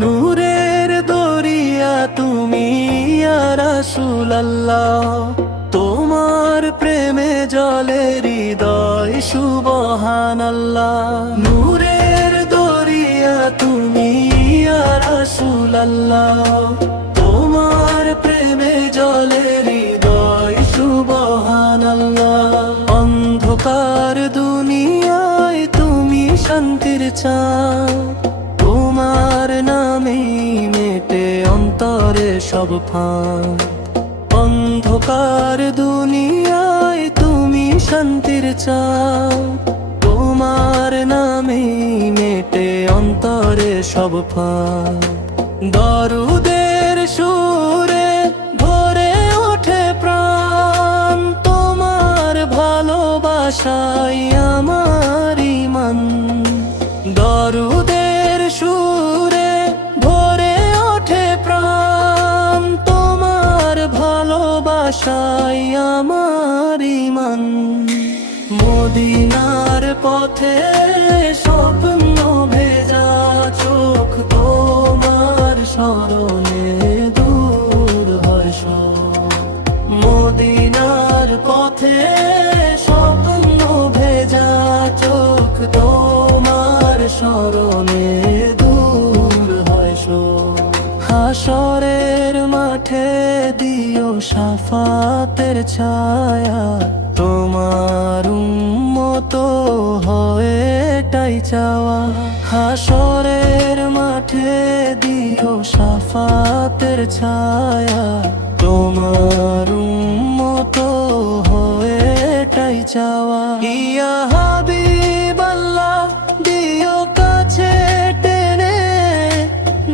নূরের দরিয়া তুমি ইয়া রাসূলুল্লাহ, তোমার প্রেমে জলে হৃদয় সুবহানাল্লাহ। নূরের দরিয়া তুমি ইয়া রাসূলুল্লাহ, তোমার প্রেমে জলে হৃদয় সুবহানাল্লাহ। অন্ধকার দুনিয়ায় তুমি শান্তির চাঁদ, তোমার নামে মেটে অন্তরে সব ফাঁদ। অন্ধকার দুনিয়ায় তুমি শান্তির চাঁদ, তোমার নামে মেটে অন্তরে সব ফাঁদ। দরুদের সুরে ভরে ওঠে প্রাণ, তোমার ভালোবাসায় আমার ঈমান। দরুদের সুরে ভরে ওঠে প্রাণ, তোমার ভালোবাসায় আমার ঈমান। মদিনার পথে স্বপ্ন ভেজা চোখ, তোমার স্মরণে দূর হয় সব। মদিনার পথে স্বপ্ন ভেজা চোখ, তোমার স্মরণে দূর হয় সব। হাসরের মাঠে দিও শাফাতের ছায়া, তোমার উম্মত হয়ে এটাই চাওয়া। হাসরের মাঠে দিও শাফাতের ছায়া, তোমার উম্মত হয়ে এটাই চাওয়া। ইয়া হাবিবাল্লাহ দিও কাছে টেনে,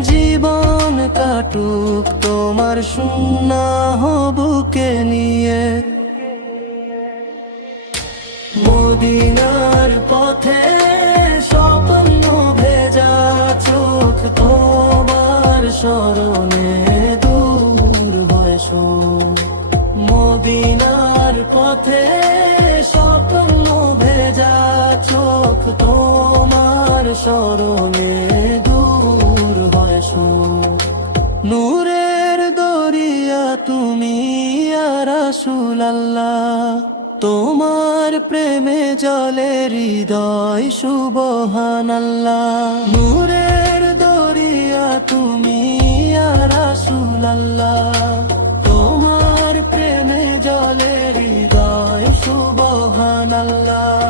জীবন কাটুক তোমার সুন্নাহ বুকে নিয়ে। মদিনার পথে স্বপ্ন ভেজা চোখ, তোমার স্মরণে দূর হয় সব। মদিনার পথে স্বপ্ন ভেজা চোখ, তোমার স্মরণে দূর হয় সব। নূরের দরিয়া তুমি ইয়া রাসূলুল্লাহ, তোমার প্রেমে জলে হৃদয় সুবহানাল্লাহ। নূরের দরিয়া তুমি ইয়া রাসূলুল্লাহ, তোমার প্রেমে জলে হৃদয় সুবহানাল্লাহ।